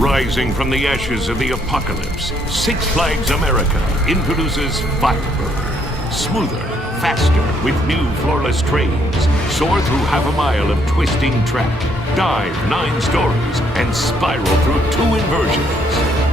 Rising from the ashes of the apocalypse, Six Flags America introduces Firebird. Smoother, faster, with new floorless trains. Soar through half a mile of twisting track. Dive 9 stories and spiral through 2 inversions.